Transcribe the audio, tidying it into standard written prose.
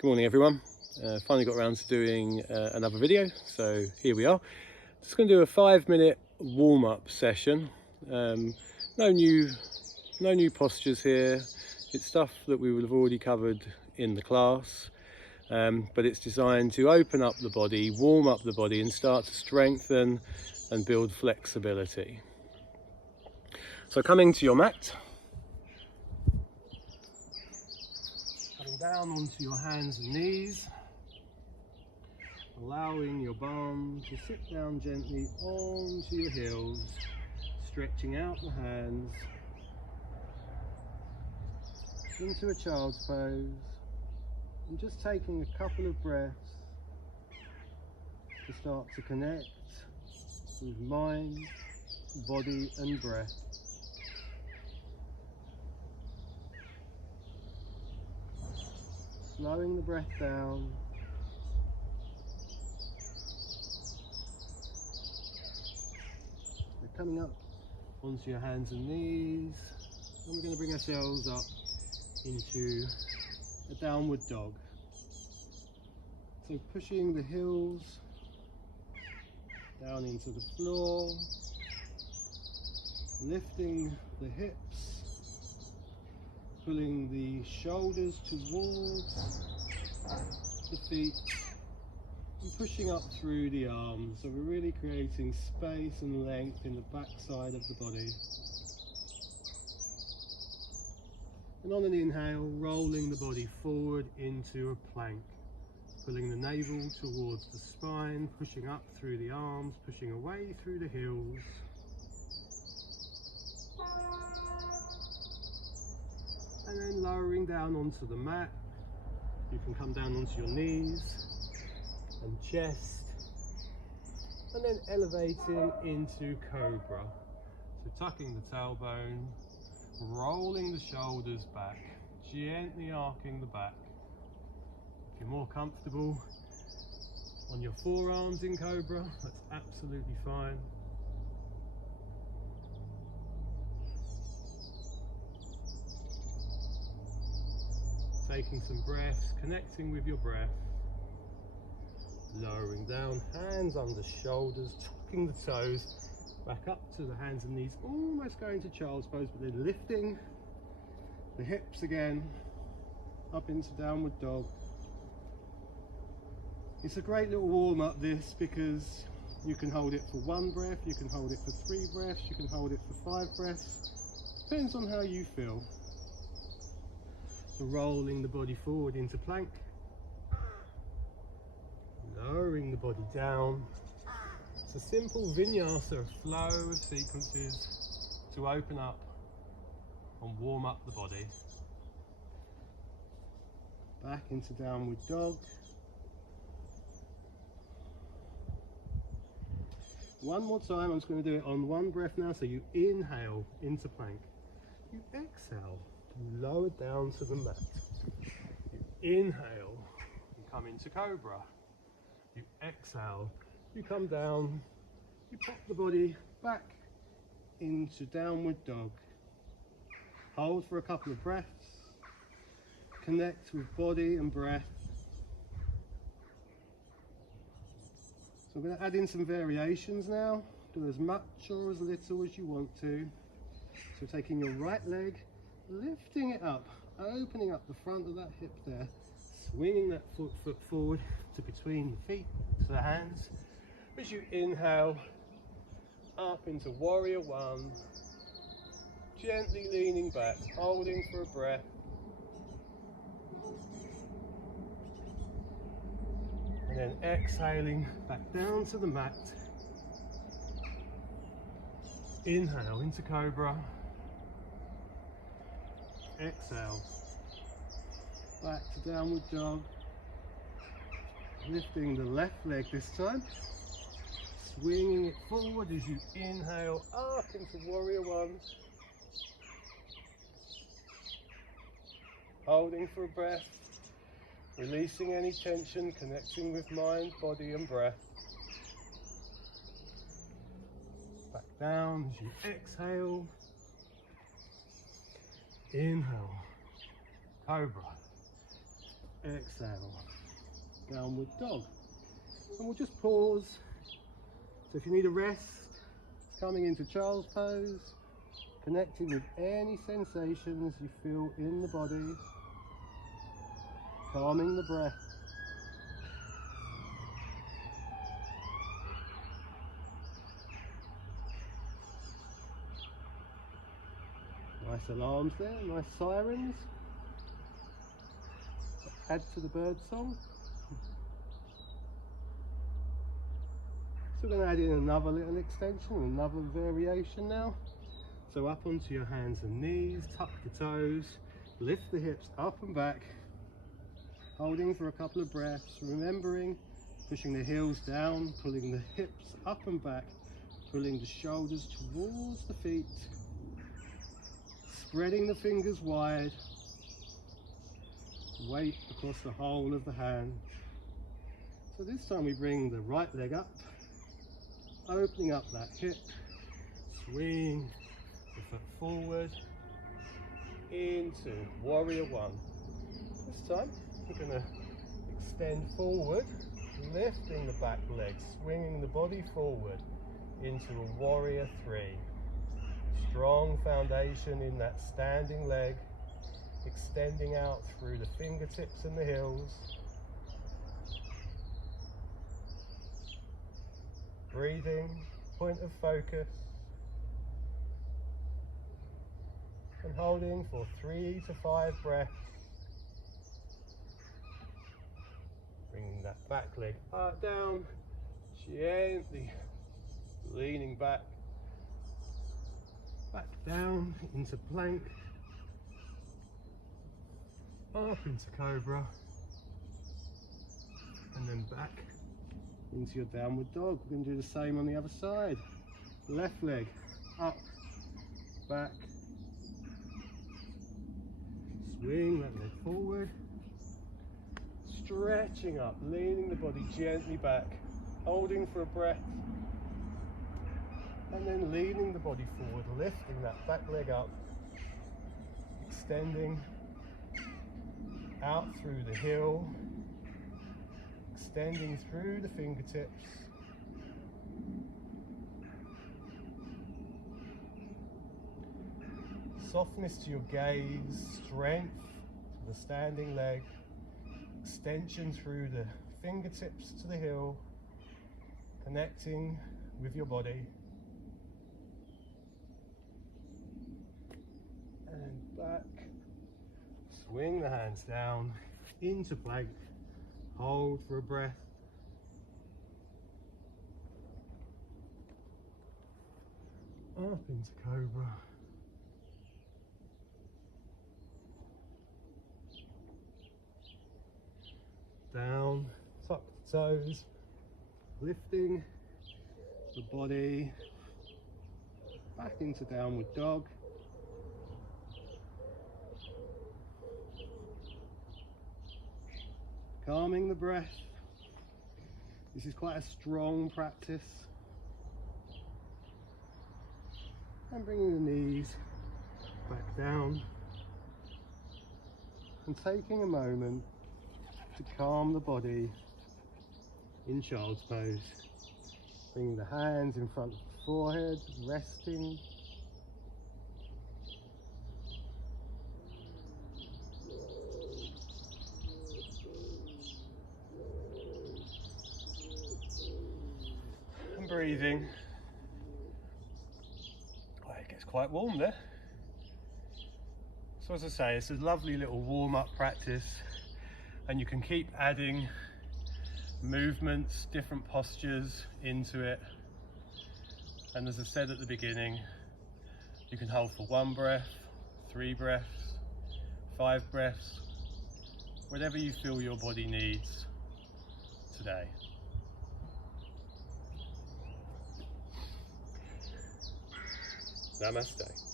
Good morning everyone. Finally got around to doing another video, so here we are. Just going to do a 5-minute warm-up session. No new postures here. It's stuff that we would have already covered in the class, but it's designed to open up the body, warm up the body and start to strengthen and build flexibility. So coming to your mat, coming down onto your hands and knees, allowing your bum to sit down gently onto your heels, stretching out the hands into a child's pose, and just taking a couple of breaths to start to connect with mind, body and breath. Slowing the breath down. We're coming up onto your hands and knees, and we're going to bring ourselves up into a downward dog. So pushing the heels down into the floor, lifting the hips, pulling the shoulders towards the feet and pushing up through the arms. So we're really creating space and length in the back side of the body. And on an inhale, rolling the body forward into a plank, pulling the navel towards the spine, pushing up through the arms, pushing away through the heels. And then lowering down onto the mat. You can come down onto your knees and chest, and then elevating into cobra. So tucking the tailbone, rolling the shoulders back, gently arcing the back. If you're more comfortable on your forearms in cobra, that's absolutely fine. Taking some breaths, connecting with your breath, lowering down, hands under shoulders, tucking the toes back up to the hands and knees, almost going to child's pose, but then lifting the hips again up into downward dog. It's a great little warm up this, because you can hold it for 1 breath, you can hold it for 3 breaths, you can hold it for 5 breaths, depends on how you feel. Rolling the body forward into plank, lowering the body down. It's a simple vinyasa, flow of sequences to open up and warm up the body. Back into downward dog. One more time, I'm just going to do it on 1 breath now. So you inhale into plank, you exhale, you lower down to the mat. You inhale, you come into cobra. You exhale, you come down, you pop the body back into downward dog. Hold for a couple of breaths. Connect with body and breath. So I'm going to add in some variations now. Do as much or as little as you want to. So taking your right leg, lifting it up, opening up the front of that hip there, swinging that foot forward to between the feet, to the hands. As you inhale, up into warrior 1, gently leaning back, holding for a breath. And then exhaling back down to the mat. Inhale into cobra. Exhale, back to downward dog, lifting the left leg this time, swinging it forward as you inhale up into warrior 1, holding for a breath, releasing any tension, connecting with mind, body and breath. Back down as you exhale. Inhale, cobra. exhale, downward dog. And we'll just pause. So if you need a rest, it's coming into child's pose, connecting with any sensations you feel in the body, calming the breath. Nice alarms there, nice sirens. Add to the bird song. So we're going to add in another little extension, another variation now. So up onto your hands and knees, tuck the toes, lift the hips up and back, holding for a couple of breaths, remembering pushing the heels down, pulling the hips up and back, pulling the shoulders towards the feet, spreading the fingers wide, weight across the whole of the hand. So this time we bring the right leg up, opening up that hip, swing the foot forward into warrior one. This time we're going to extend forward, lifting the back leg, swinging the body forward into a warrior three. Strong foundation in that standing leg, extending out through the fingertips and the heels. Breathing, point of focus. And holding for 3 to 5 breaths. Bringing that back leg up, down, gently leaning back down into plank, up into cobra, and then back into your downward dog. We're going to do the same on the other side. Left leg up, back, swing that leg forward, stretching up, leaning the body gently back, holding for a breath, and then leaning the body forward, lifting that back leg up, extending out through the heel, extending through the fingertips, softness to your gaze, strength to the standing leg, extension through the fingertips to the heel, connecting with your body. And back, swing the hands down into plank, hold for a breath. Up into cobra. Down, tuck the toes, lifting the body back into downward dog. Calming the breath. This is quite a strong practice. And bringing the knees back down and taking a moment to calm the body in child's pose. Bringing the hands in front of the forehead, resting. And breathing. Oh, it gets quite warm there. So as I say, it's a lovely little warm-up practice. And you can keep adding movements, different postures into it. And as I said at the beginning, you can hold for 1 breath, 3 breaths, 5 breaths, whatever you feel your body needs today. Namaste.